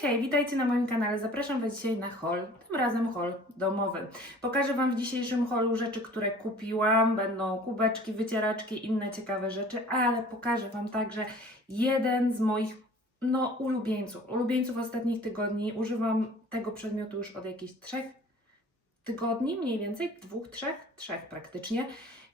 hej, witajcie na moim kanale. Zapraszam Was dzisiaj na haul, tym razem haul domowy. Pokażę Wam w dzisiejszym haulu rzeczy, które kupiłam. Będą kubeczki, wycieraczki, inne ciekawe rzeczy, ale pokażę Wam także jeden z moich no, ulubieńców. Ulubieńców ostatnich tygodni. Używam tego przedmiotu już od jakichś trzech tygodni, mniej więcej, dwóch, trzech, trzech praktycznie.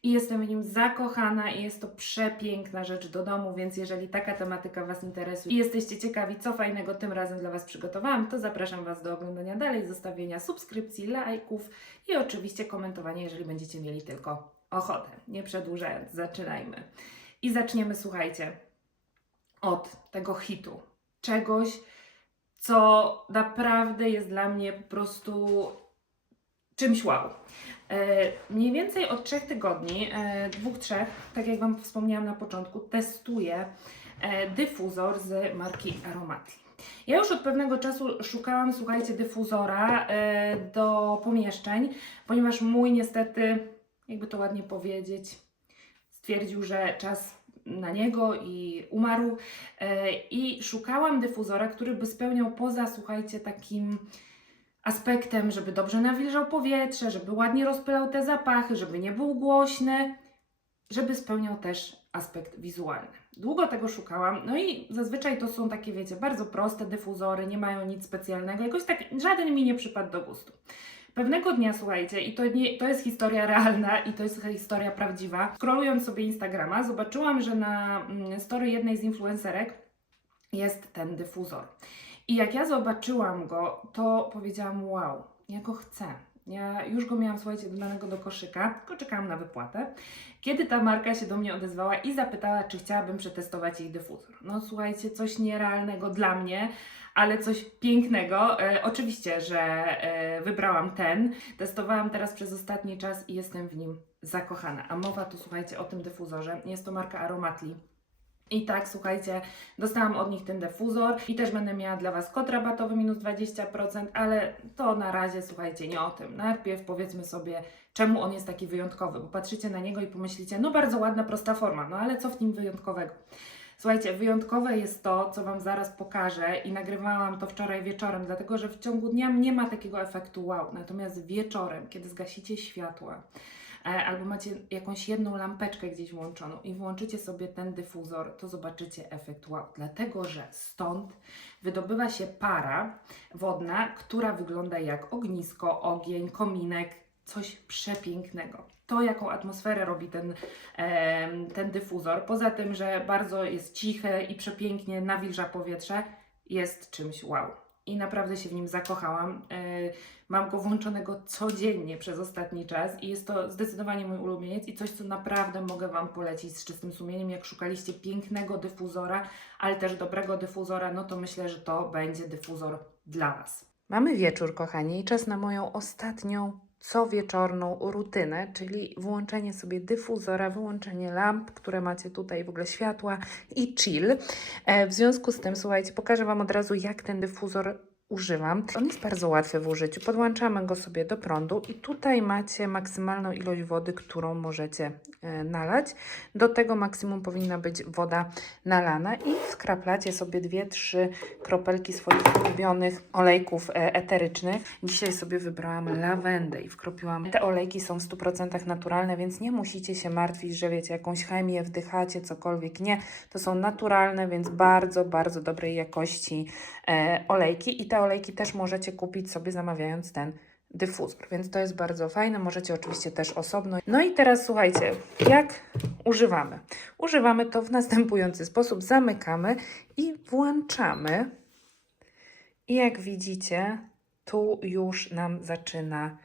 I jestem w nim zakochana i jest to przepiękna rzecz do domu, więc jeżeli taka tematyka Was interesuje i jesteście ciekawi, co fajnego tym razem dla Was przygotowałam, to zapraszam Was do oglądania dalej, zostawienia subskrypcji, lajków i oczywiście komentowania, jeżeli będziecie mieli tylko ochotę. Nie przedłużając, zaczynajmy. I zaczniemy, słuchajcie, od tego hitu. Czegoś, co naprawdę jest dla mnie po prostu czymś wow. E, Mniej więcej od trzech tygodni, e, dwóch, trzech, tak jak Wam wspomniałam na początku, testuję e, dyfuzor z marki Aromati. Ja już od pewnego czasu szukałam, słuchajcie, dyfuzora do pomieszczeń, ponieważ mój niestety, jakby to ładnie powiedzieć, stwierdził, że czas na niego i umarł. I szukałam dyfuzora, który by spełniał poza, słuchajcie, takim aspektem, żeby dobrze nawilżał powietrze, żeby ładnie rozpylał te zapachy, żeby nie był głośny, żeby spełniał też aspekt wizualny. Długo tego szukałam, no i zazwyczaj to są takie, wiecie, bardzo proste dyfuzory, nie mają nic specjalnego, jakoś tak, żaden mi nie przypadł do gustu. Pewnego dnia, słuchajcie, i to, nie, to jest historia realna i to jest historia prawdziwa, scrollując sobie Instagrama, zobaczyłam, że na mm, story jednej z influencerek jest ten dyfuzor. I jak ja zobaczyłam go, to powiedziałam: Wow, ja go chcę. Ja już go miałam, słuchajcie, dodanego do koszyka, tylko czekałam na wypłatę. Kiedy ta marka się do mnie odezwała i zapytała, czy chciałabym przetestować jej dyfuzor. No słuchajcie, coś nierealnego dla mnie, ale coś pięknego. E, oczywiście, że e, wybrałam ten. Testowałam teraz przez ostatni czas i jestem w nim zakochana. A mowa tu, słuchajcie, o tym dyfuzorze. Jest to marka Aromatli. I tak, słuchajcie, dostałam od nich ten dyfuzor i też będę miała dla Was kod rabatowy minus 20%, ale to na razie, słuchajcie, nie o tym. Najpierw powiedzmy sobie, czemu on jest taki wyjątkowy, bo patrzycie na niego i pomyślicie, no bardzo ładna, prosta forma, no ale co w nim wyjątkowego? Słuchajcie, wyjątkowe jest to, co Wam zaraz pokażę i nagrywałam to wczoraj wieczorem, dlatego że w ciągu dnia nie ma takiego efektu wow, natomiast wieczorem, kiedy zgasicie światła, albo macie jakąś jedną lampeczkę gdzieś włączoną i włączycie sobie ten dyfuzor, to zobaczycie efekt wow. Dlatego, że stąd wydobywa się para wodna, która wygląda jak ognisko, ogień, kominek, coś przepięknego. To, jaką atmosferę robi ten, ten dyfuzor, poza tym, że bardzo jest cichy i przepięknie nawilża powietrze, jest czymś wow. I naprawdę się w nim zakochałam. E, Mam go włączonego codziennie przez ostatni czas i jest to zdecydowanie mój ulubieniec i coś, co naprawdę mogę Wam polecić z czystym sumieniem. Jak szukaliście pięknego dyfuzora, ale też dobrego dyfuzora, no to myślę, że to będzie dyfuzor dla Was. Mamy wieczór, kochani, i czas na moją ostatnią co wieczorną rutynę, czyli włączenie sobie dyfuzora, wyłączenie lamp, które macie tutaj, w ogóle światła i chill. E, w związku z tym, słuchajcie, pokażę Wam od razu, jak ten dyfuzor używam. On jest bardzo łatwy w użyciu. Podłączamy go sobie do prądu i tutaj macie maksymalną ilość wody, którą możecie e, nalać. Do tego maksimum powinna być woda nalana i skraplacie sobie dwie, trzy kropelki swoich ulubionych olejków e, eterycznych. Dzisiaj sobie wybrałam lawendę i wkropiłam. Te olejki są w 100% naturalne, więc nie musicie się martwić, że wiecie, jakąś chemię wdychacie, cokolwiek. Nie, to są naturalne, więc bardzo, bardzo dobrej jakości e, olejki i te olejki też możecie kupić sobie zamawiając ten dyfuzor, więc to jest bardzo fajne, możecie oczywiście też osobno. No i teraz słuchajcie, jak używamy? Używamy to w następujący sposób, zamykamy i włączamy i jak widzicie, tu już nam zaczyna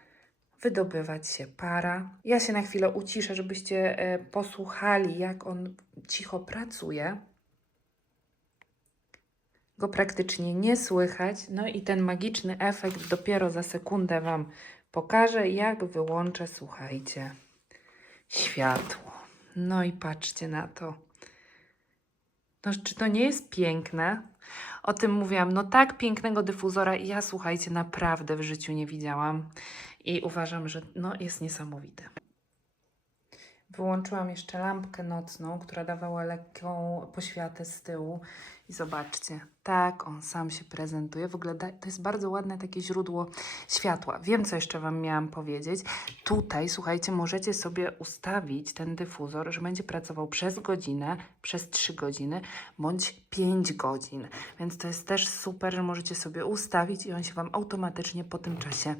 wydobywać się para. Ja się na chwilę uciszę, żebyście e, posłuchali, jak on cicho pracuje go praktycznie nie słychać. No i ten magiczny efekt dopiero za sekundę Wam pokażę, jak wyłączę, słuchajcie, światło. No i patrzcie na to. No, czy to nie jest piękne? O tym mówiłam. No tak pięknego dyfuzora ja, słuchajcie, naprawdę w życiu nie widziałam. I uważam, że no, jest niesamowity. Wyłączyłam jeszcze lampkę nocną, która dawała lekką poświatę z tyłu I zobaczcie, tak on sam się prezentuje. W ogóle to jest bardzo ładne takie źródło światła. Wiem, co jeszcze Wam miałam powiedzieć. Tutaj, słuchajcie, możecie sobie ustawić ten dyfuzor, że będzie pracował przez godzinę, przez 3 godziny, bądź 5 godzin. Więc to jest też super, że możecie sobie ustawić i on się Wam automatycznie po tym czasie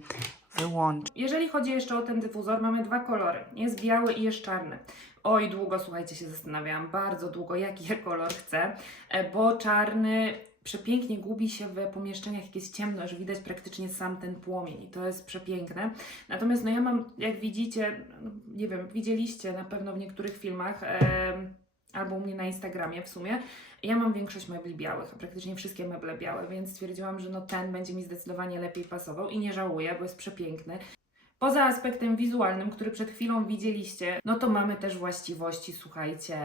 wyłączy. Jeżeli chodzi jeszcze o ten dyfuzor, mamy dwa kolory. Jest biały i jest czarny. Oj, długo, słuchajcie, się zastanawiałam, bardzo długo, jaki ja kolor chcę, e, bo czarny przepięknie gubi się w pomieszczeniach, jak jest ciemno, że widać praktycznie sam ten płomień i to jest przepiękne. Natomiast no ja mam, jak widzicie, no, nie wiem, widzieliście na pewno w niektórych filmach, em, albo u mnie na Instagramie w sumie, ja mam większość mebli białych, praktycznie wszystkie meble białe, więc stwierdziłam, że no ten będzie mi zdecydowanie lepiej pasował i nie żałuję, bo jest przepiękny. Poza aspektem wizualnym, który przed chwilą widzieliście, no to mamy też właściwości, słuchajcie,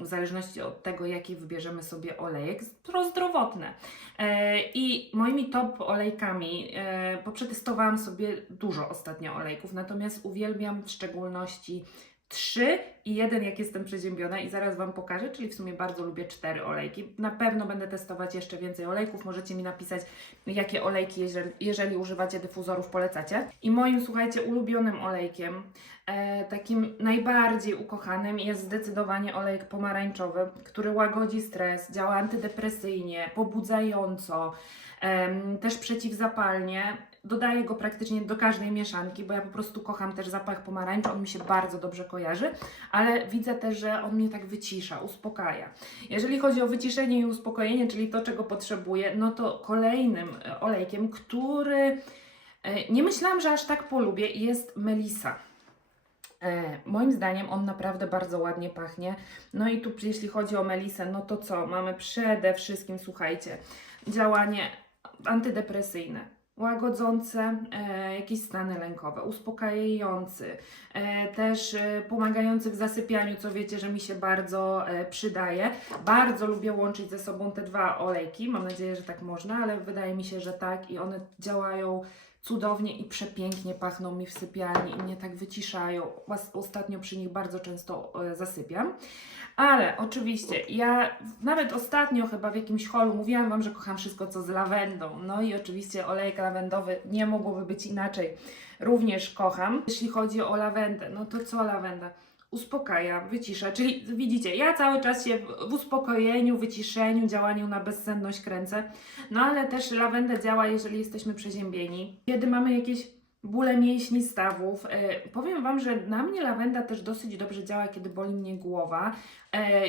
w zależności od tego, jaki wybierzemy sobie olejek, prozdrowotne. E, I moimi top olejkami, e, bo przetestowałam sobie dużo ostatnio olejków, natomiast uwielbiam w szczególności trzy i jeden, jak jestem przeziębiona i zaraz Wam pokażę, czyli w sumie bardzo lubię cztery olejki. Na pewno będę testować jeszcze więcej olejków, możecie mi napisać, jakie olejki, jeżeli, jeżeli używacie dyfuzorów, polecacie. I moim, słuchajcie, ulubionym olejkiem, e, takim najbardziej ukochanym jest zdecydowanie olejek pomarańczowy, który łagodzi stres, działa antydepresyjnie, pobudzająco, em, też przeciwzapalnie. Dodaję go praktycznie do każdej mieszanki, bo ja po prostu kocham też zapach pomarańczy, on mi się bardzo dobrze kojarzy, ale widzę też, że on mnie tak wycisza, uspokaja. Jeżeli chodzi o wyciszenie i uspokojenie, czyli to, czego potrzebuję, no to kolejnym e, olejkiem, który e, nie myślałam, że aż tak polubię, jest Melisa. E, moim zdaniem on naprawdę bardzo ładnie pachnie. No i tu jeśli chodzi o melisę, no to co? Mamy przede wszystkim, słuchajcie, działanie antydepresyjne, łagodzące e, jakieś stany lękowe, uspokajający, e, też e, pomagający w zasypianiu, co wiecie, że mi się bardzo przydaje. Bardzo lubię łączyć ze sobą te dwa olejki, mam nadzieję, że tak można, ale wydaje mi się, że tak i one działają cudownie i przepięknie pachną mi w sypialni i mnie tak wyciszają. Os- Ostatnio przy nich bardzo często e, zasypiam. Ale oczywiście, ja nawet ostatnio chyba w jakimś holu mówiłam Wam, że kocham wszystko co z lawendą. No i oczywiście olejek lawendowy nie mogłoby być inaczej. Również kocham. Jeśli chodzi o lawendę, no to co lawenda? Uspokaja, wycisza. Czyli widzicie, ja cały czas się w- uspokojeniu, wyciszeniu, działaniu na bezsenność kręcę. No ale też lawenda działa, jeżeli jesteśmy przeziębieni. Kiedy mamy jakieś bóle mięśni stawów. E, powiem Wam, że na mnie lawenda też dosyć dobrze działa, kiedy boli mnie głowa. E,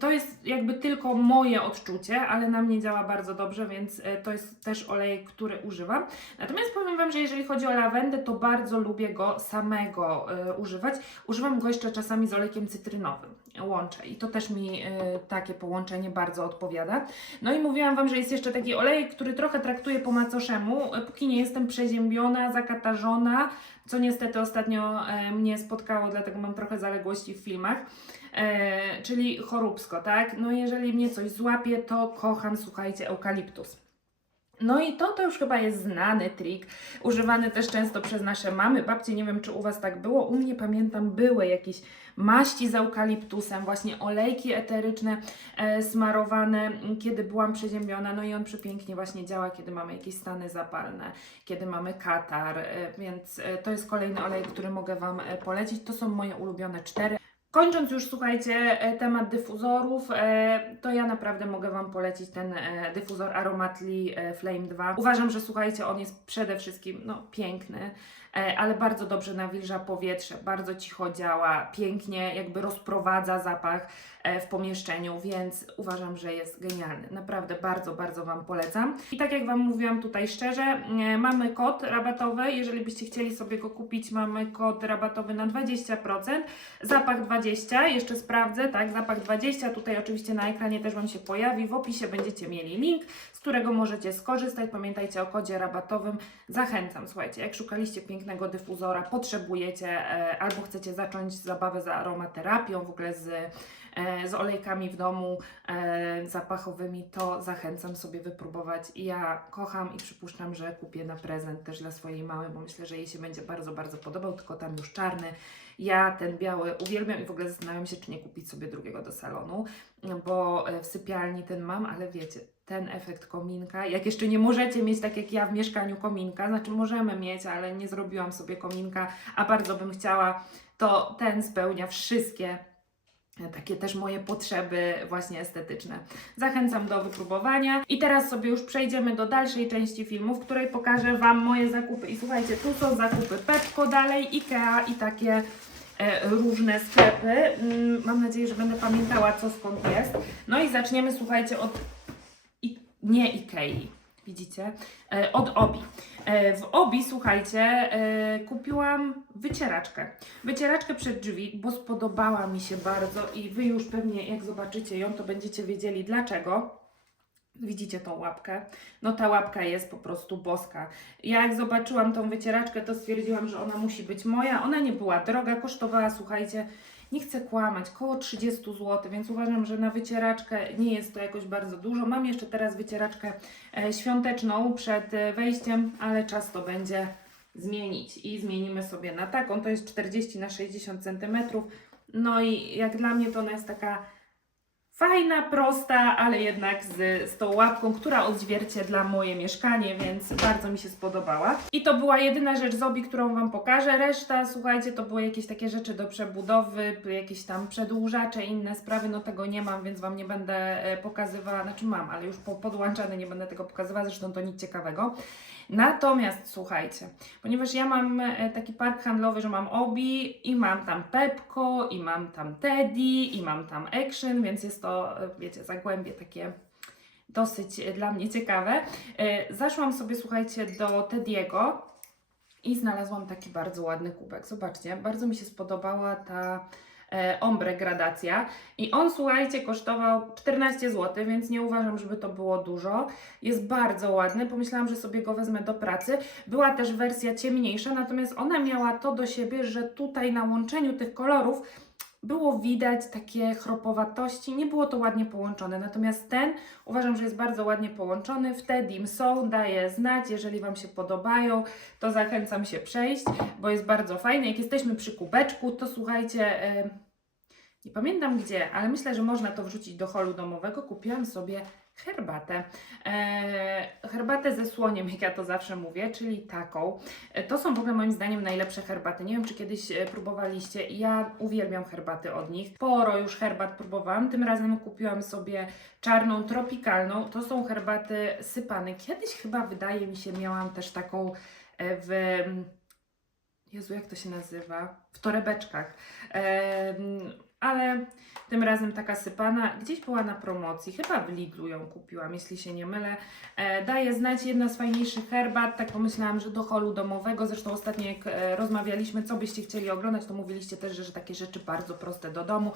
to jest jakby tylko moje odczucie, ale na mnie działa bardzo dobrze, więc e, to jest też olej, który używam. Natomiast powiem Wam, że jeżeli chodzi o lawendę, to bardzo lubię go samego e, używać. Używam go jeszcze czasami z olejkiem cytrynowym. Łączę i to też mi e, takie połączenie bardzo odpowiada. No i mówiłam Wam, że jest jeszcze taki olejek, który trochę traktuję po macoszemu, e, póki nie jestem przeziębiona, co niestety ostatnio e, mnie spotkało, dlatego mam trochę zaległości w filmach. E, czyli choróbsko, tak? No jeżeli mnie coś złapie, to kocham, słuchajcie, eukaliptus. No i to to już chyba jest znany trik, używany też często przez nasze mamy, babcie, nie wiem czy u Was tak było, u mnie pamiętam były jakieś maści z eukaliptusem, właśnie olejki eteryczne e, smarowane, kiedy byłam przeziębiona, no i on przepięknie właśnie działa, kiedy mamy jakieś stany zapalne, kiedy mamy katar, e, więc e, to jest kolejny olej, który mogę Wam e, polecić, to są moje ulubione cztery. Kończąc już, słuchajcie, e, temat dyfuzorów, e, to ja naprawdę mogę Wam polecić ten e, dyfuzor Aromatli Flame 2. Uważam, że słuchajcie, on jest przede wszystkim no, piękny, ale bardzo dobrze nawilża powietrze, bardzo cicho działa, pięknie jakby rozprowadza zapach e, w pomieszczeniu, więc uważam, że jest genialny. Naprawdę bardzo, bardzo Wam polecam. I tak jak Wam mówiłam tutaj szczerze, e, mamy kod rabatowy, jeżeli byście chcieli sobie go kupić, mamy kod rabatowy na 20%. Zapach 20, jeszcze sprawdzę, tak, zapach 20, tutaj oczywiście na ekranie też Wam się pojawi, w opisie będziecie mieli link, z którego możecie skorzystać, pamiętajcie o kodzie rabatowym, zachęcam, słuchajcie, jak szukaliście pięknego dyfuzora, potrzebujecie e, albo chcecie zacząć zabawę z aromaterapią, w ogóle z e, z olejkami w domu e, zapachowymi, to zachęcam sobie wypróbować. Ja kocham i przypuszczam, że kupię na prezent też dla swojej mamy, bo myślę, że jej się będzie bardzo, bardzo podobał, tylko tam już czarny. Ja ten biały uwielbiam i w ogóle zastanawiam się, czy nie kupić sobie drugiego do salonu, bo w sypialni ten mam, ale wiecie, ten efekt kominka, jak jeszcze nie możecie mieć tak jak ja w mieszkaniu kominka, znaczy możemy mieć, ale nie zrobiłam sobie kominka, a bardzo bym chciała, to ten spełnia wszystkie e, takie też moje potrzeby właśnie estetyczne. Zachęcam do wypróbowania. I teraz sobie już przejdziemy do dalszej części filmu, w której pokażę Wam moje zakupy. I słuchajcie, tu są zakupy Pepko dalej, Ikea i takie e, różne sklepy. Mm, Mam nadzieję, że będę pamiętała, co skąd jest. No i zaczniemy, słuchajcie, od nie Ikei. Widzicie? E, od Obi. E, w Obi, słuchajcie, e, kupiłam wycieraczkę. Wycieraczkę przed drzwi, bo spodobała mi się bardzo i Wy już pewnie, jak zobaczycie ją, to będziecie wiedzieli dlaczego. Widzicie tą łapkę? No ta łapka jest po prostu boska. Ja jak zobaczyłam tą wycieraczkę, to stwierdziłam, że ona musi być moja. Ona nie była droga, kosztowała, słuchajcie, nie chcę kłamać, koło 30 zł, więc uważam, że na wycieraczkę nie jest to jakoś bardzo dużo. Mam jeszcze teraz wycieraczkę e, świąteczną przed e, wejściem, ale czas to będzie zmienić i zmienimy sobie na taką. To jest 40 na 60 cm. No i jak dla mnie to ona jest taka fajna, prosta, ale jednak z, z tą łapką, która odzwierciedla moje mieszkanie, więc bardzo mi się spodobała. I to była jedyna rzecz z obi, którą Wam pokażę. Reszta, słuchajcie, to były jakieś takie rzeczy do przebudowy, jakieś tam przedłużacze, inne sprawy. No tego nie mam, więc Wam nie będę e, pokazywała. Znaczy mam, ale już po, podłączane nie będę tego pokazywała, zresztą to nic ciekawego. Natomiast słuchajcie, ponieważ ja mam e, taki park handlowy, że mam Obi i mam tam Pepko i mam tam Teddy i mam tam Action, więc jest to, e, wiecie, zagłębie takie dosyć e, dla mnie ciekawe. E, Zaszłam sobie, słuchajcie, do Tediego i znalazłam taki bardzo ładny kubek. Zobaczcie, bardzo mi się spodobała ta e, ombre gradacja i on, słuchajcie, kosztował 14 zł, więc nie uważam, żeby to było dużo. Jest bardzo ładny, pomyślałam, że sobie go wezmę do pracy. Była też wersja ciemniejsza, natomiast ona miała to do siebie, że tutaj na łączeniu tych kolorów było widać takie chropowatości, nie było to ładnie połączone. Natomiast ten uważam, że jest bardzo ładnie połączony. W Tedim są, daję znać, jeżeli Wam się podobają, to zachęcam się przejść, bo jest bardzo fajny. Jak jesteśmy przy kubeczku, to słuchajcie, e, nie pamiętam gdzie, ale myślę, że można to wrzucić do holu domowego. Kupiłam sobie herbatę. E, herbatę ze słoniem, jak ja to zawsze mówię, czyli taką. E, To są w ogóle moim zdaniem najlepsze herbaty. Nie wiem, czy kiedyś e, próbowaliście. Ja uwielbiam herbaty od nich. Sporo już herbat próbowałam. Tym razem kupiłam sobie czarną, tropikalną. To są herbaty sypane. Kiedyś chyba, wydaje mi się, miałam też taką e, w... Jezu, jak to się nazywa? W torebeczkach. Em, ale tym razem taka sypana. Gdzieś była na promocji, chyba w Lidlu ją kupiłam, jeśli się nie mylę. E, daje znać jedna z fajniejszych herbat, tak pomyślałam, że do holu domowego. Zresztą ostatnio jak e, rozmawialiśmy, co byście chcieli oglądać, to mówiliście też, że, że takie rzeczy bardzo proste do domu.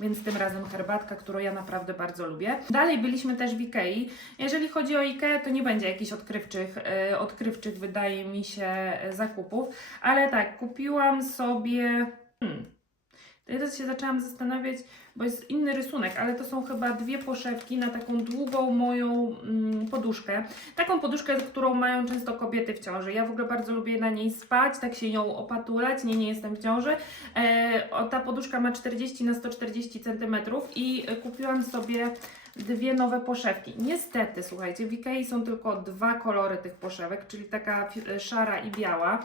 Więc tym razem herbatka, którą ja naprawdę bardzo lubię. Dalej byliśmy też w Ikei. Jeżeli chodzi o Ikea, to nie będzie jakichś odkrywczych, e, odkrywczych wydaje mi się, e, zakupów. Ale tak, kupiłam sobie... Hmm, Teraz się zaczęłam zastanawiać, bo jest inny rysunek, ale to są chyba dwie poszewki na taką długą moją mm, poduszkę. Taką poduszkę, którą mają często kobiety w ciąży. Ja w ogóle bardzo lubię na niej spać, tak się ją opatulać. Nie, nie jestem w ciąży. E, o, ta poduszka ma 40 na 140 cm i kupiłam sobie dwie nowe poszewki. Niestety, słuchajcie, w Ikei są tylko dwa kolory tych poszewek, czyli taka szara i biała.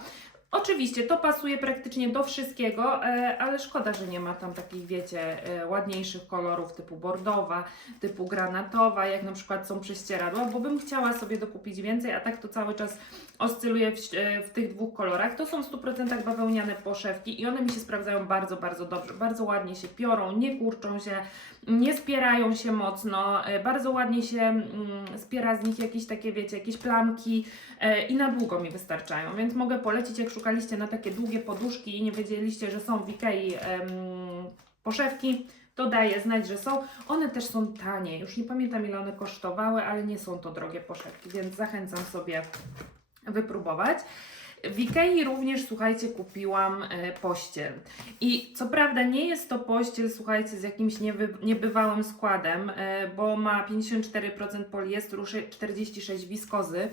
Oczywiście to pasuje praktycznie do wszystkiego, e, ale szkoda, że nie ma tam takich, wiecie, e, ładniejszych kolorów typu bordowa, typu granatowa, jak na przykład są prześcieradła, bo bym chciała sobie dokupić więcej, a tak to cały czas oscyluje w, e, w tych dwóch kolorach. To są w 100% bawełniane poszewki i one mi się sprawdzają bardzo, bardzo dobrze. Bardzo ładnie się piorą, nie kurczą się, nie spierają się mocno, e, bardzo ładnie się mm, spiera z nich jakieś takie, wiecie, jakieś plamki e, i na długo mi wystarczają, więc mogę polecić, jak szukaliście na takie długie poduszki i nie wiedzieliście, że są w Ikei poszewki, to daję znać, że są. One też są tanie, już nie pamiętam ile one kosztowały, ale nie są to drogie poszewki, więc zachęcam sobie wypróbować. W Ikei również, słuchajcie, kupiłam e, pościel. I co prawda nie jest to pościel, słuchajcie, z jakimś niebywałym składem, e, bo ma 54% poliestru, sze- 46% wiskozy,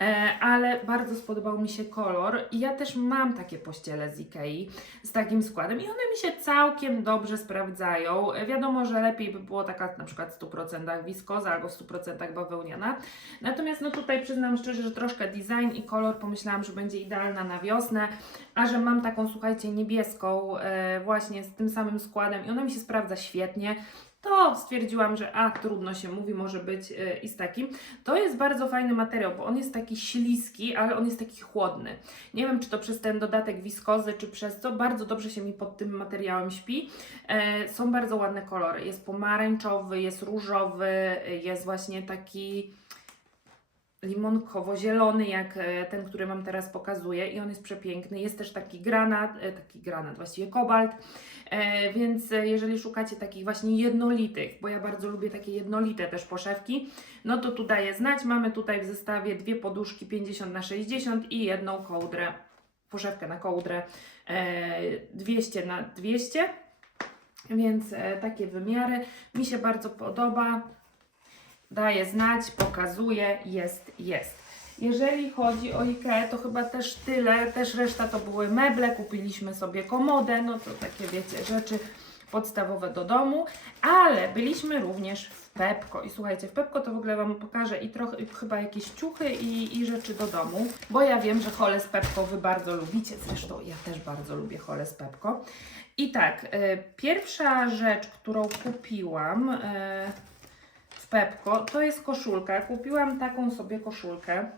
e, ale bardzo spodobał mi się kolor i ja też mam takie pościele z Ikei z takim składem i one mi się całkiem dobrze sprawdzają. Wiadomo, że lepiej by było taka na przykład w 100% wiskoza albo w 100% bawełniana. Natomiast no tutaj przyznam szczerze, że troszkę design i kolor pomyślałam, że będzie idealna na wiosnę, a że mam taką, słuchajcie, niebieską e, właśnie z tym samym składem i ona mi się sprawdza świetnie, to stwierdziłam, że a, trudno się mówi, może być e, i z takim. To jest bardzo fajny materiał, bo on jest taki śliski, ale on jest taki chłodny. Nie wiem, czy to przez ten dodatek wiskozy, czy przez co, bardzo dobrze się mi pod tym materiałem śpi. E, są bardzo ładne kolory. Jest pomarańczowy, jest różowy, jest właśnie taki limonkowo-zielony, jak e, ten, który Wam teraz pokazuję i on jest przepiękny. Jest też taki granat, e, taki granat, właściwie kobalt, e, więc jeżeli szukacie takich właśnie jednolitych, bo ja bardzo lubię takie jednolite też poszewki, no to tu daję znać. Mamy tutaj w zestawie dwie poduszki 50 na 60 i jedną kołdrę, poszewkę na kołdrę e, 200 na 200 więc takie wymiary mi się bardzo podoba. Daje znać, pokazuje, jest, jest. Jeżeli chodzi o IKEA, to chyba też tyle, też reszta to były meble, kupiliśmy sobie komodę, no to takie wiecie, rzeczy podstawowe do domu, ale byliśmy również w Pepko. I słuchajcie, w Pepko to w ogóle Wam pokażę i trochę, i chyba jakieś ciuchy i, i rzeczy do domu, bo ja wiem, że hole z Pepko Wy bardzo lubicie, zresztą ja też bardzo lubię hole z Pepko. I tak, e, pierwsza rzecz, którą kupiłam e, Pepko, to jest koszulka. Kupiłam taką sobie koszulkę.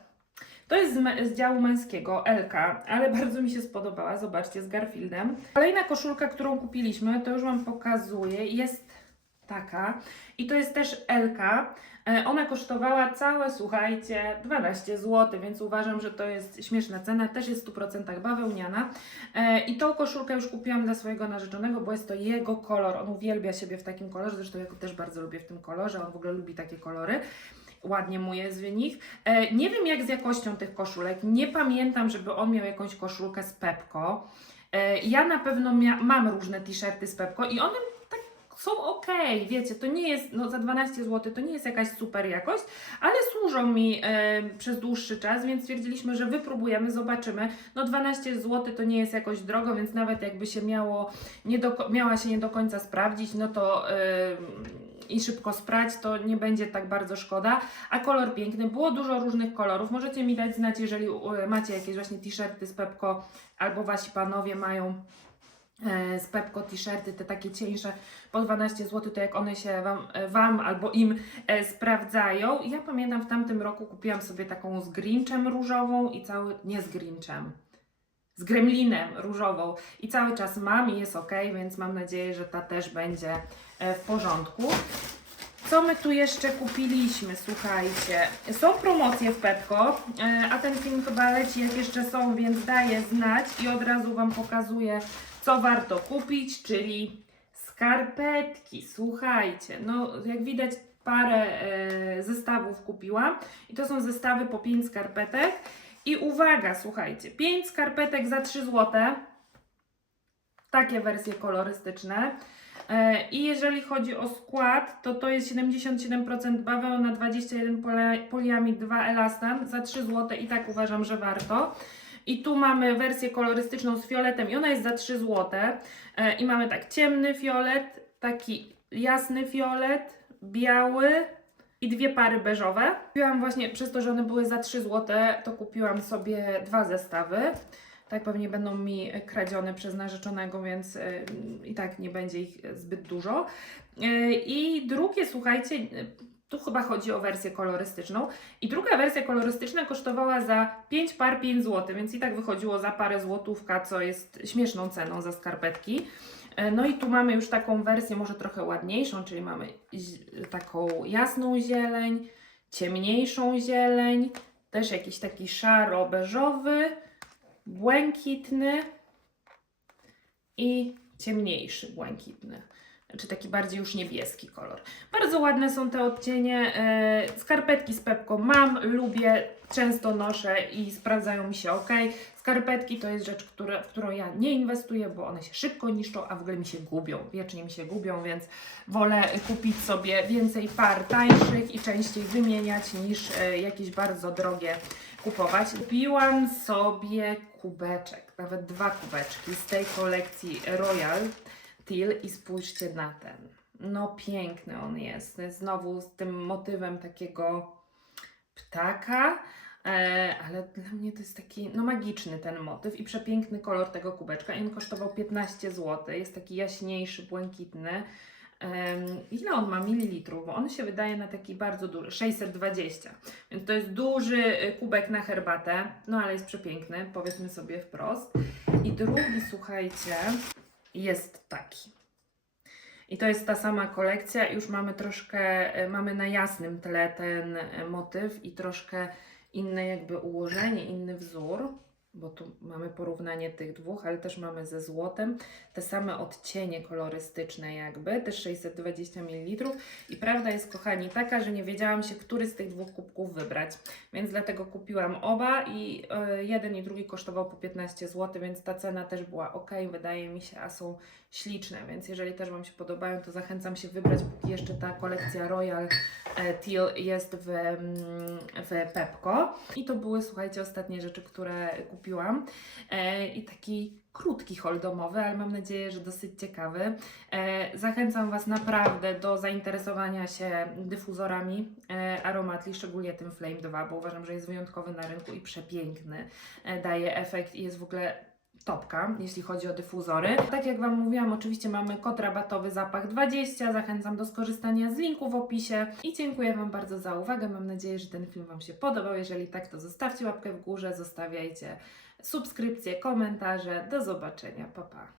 To jest z, z działu męskiego, LK, ale bardzo mi się spodobała. Zobaczcie, z Garfieldem. Kolejna koszulka, którą kupiliśmy, to już Wam pokazuję, jest taka. I to jest też LK. E, Ona kosztowała całe, słuchajcie, 12 zł, więc uważam, że to jest śmieszna cena. Też jest w 100% bawełniana. E, I tą koszulkę już kupiłam dla swojego narzeczonego, bo jest to jego kolor. On uwielbia siebie w takim kolorze, zresztą ja go też bardzo lubię w tym kolorze. On w ogóle lubi takie kolory. Ładnie mu jest w nich. E, nie wiem jak z jakością tych koszulek. Nie pamiętam, żeby on miał jakąś koszulkę z Pepko. Ja na pewno mam różne t-shirty z Pepko i one są ok, wiecie, to nie jest, no za 12 zł to nie jest jakaś super jakość, ale służą mi e, przez dłuższy czas, więc stwierdziliśmy, że wypróbujemy, zobaczymy. No 12 zł to nie jest jakoś drogo, więc nawet jakby się miało, nie do, miała się nie do końca sprawdzić, no to e, i szybko sprać, to nie będzie tak bardzo szkoda. A kolor piękny, było dużo różnych kolorów. Możecie mi dać znać, jeżeli e, macie jakieś właśnie t-shirty z Pepko, albo wasi panowie mają z Pepko t-shirty, te takie cieńsze po 12 zł, to jak one się wam, e, wam albo im e, sprawdzają. Ja pamiętam w tamtym roku kupiłam sobie taką z Grinchem różową i cały, nie z Grinchem, z Gremlinem różową i cały czas mam i jest ok, więc mam nadzieję, że ta też będzie e, w porządku. Co my tu jeszcze kupiliśmy? Słuchajcie, są promocje w Pepko, e, a ten film chyba leci jak jeszcze są, więc daję znać i od razu Wam pokazuję, co warto kupić, czyli skarpetki. Słuchajcie, no jak widać parę e, zestawów kupiłam i to są zestawy po 5 skarpetek. I uwaga, słuchajcie, 5 skarpetek za 3 zł. Takie wersje kolorystyczne. E, I jeżeli chodzi o skład, to to jest 77% bawełna, 21 pole- poliamid, 2 elastan za 3 zł i tak uważam, że warto. I tu mamy wersję kolorystyczną z fioletem i ona jest za 3 zł. E, I mamy tak ciemny fiolet, taki jasny fiolet, biały i dwie pary beżowe. Kupiłam właśnie, przez to, że one były za 3 zł, to kupiłam sobie dwa zestawy. Tak pewnie będą mi kradzione przez narzeczonego, więc y, i tak nie będzie ich zbyt dużo. Y, I drugie, słuchajcie, tu chyba chodzi o wersję kolorystyczną. I druga wersja kolorystyczna kosztowała za 5 par 5 zł, więc i tak wychodziło za parę złotówka, co jest śmieszną ceną za skarpetki. E, No i tu mamy już taką wersję może trochę ładniejszą, czyli mamy taką jasną zieleń, ciemniejszą zieleń, też jakiś taki szaro-beżowy, błękitny i ciemniejszy błękitny. Czy taki bardziej już niebieski kolor. Bardzo ładne są te odcienie. E, skarpetki z Pepką mam, lubię, często noszę i sprawdzają mi się ok. Skarpetki to jest rzecz, które, w którą ja nie inwestuję, bo one się szybko niszczą, a w ogóle mi się gubią. Wiecznie mi się gubią, więc wolę kupić sobie więcej par tańszych i częściej wymieniać niż e, jakieś bardzo drogie kupować. Kupiłam sobie kubeczek, nawet dwa kubeczki z tej kolekcji Royal I spójrzcie na ten. No piękny on jest. Znowu z tym motywem takiego ptaka. E, ale dla mnie to jest taki, no magiczny ten motyw i przepiękny kolor tego kubeczka. I on kosztował 15 zł. Jest taki jaśniejszy, błękitny. Ile on ma mililitrów? Bo on się wydaje na taki bardzo duży, 620. Więc to jest duży y, kubek na herbatę, no ale jest przepiękny, powiedzmy sobie wprost. I drugi, słuchajcie, jest taki. I to jest ta sama kolekcja, już mamy troszkę, e, mamy na jasnym tle ten e, motyw i troszkę inne jakby ułożenie, inny wzór, bo tu mamy porównanie tych dwóch, ale też mamy ze złotem te same odcienie kolorystyczne jakby, też 620 ml i prawda jest kochani taka, że nie wiedziałam się, który z tych dwóch kubków wybrać, więc dlatego kupiłam oba i e, jeden i drugi kosztował po 15 zł, więc ta cena też była ok, wydaje mi się, a są śliczne, więc jeżeli też Wam się podobają, to zachęcam się wybrać, póki jeszcze ta kolekcja Royal e, Teal jest w, mm, w Pepko. I to były, słuchajcie, ostatnie rzeczy, które kupiłam. E, I taki krótki haul domowy, ale mam nadzieję, że dosyć ciekawy. E, zachęcam Was naprawdę do zainteresowania się dyfuzorami Aromatli, szczególnie tym Flame 2, bo uważam, że jest wyjątkowy na rynku i przepiękny. Daje efekt i jest w ogóle topka, jeśli chodzi o dyfuzory. Tak jak Wam mówiłam, oczywiście mamy kod rabatowy zapach 20. Zachęcam do skorzystania z linku w opisie i dziękuję Wam bardzo za uwagę. Mam nadzieję, że ten film Wam się podobał. Jeżeli tak, to zostawcie łapkę w górze, zostawiajcie subskrypcje, komentarze. Do zobaczenia. Pa, pa.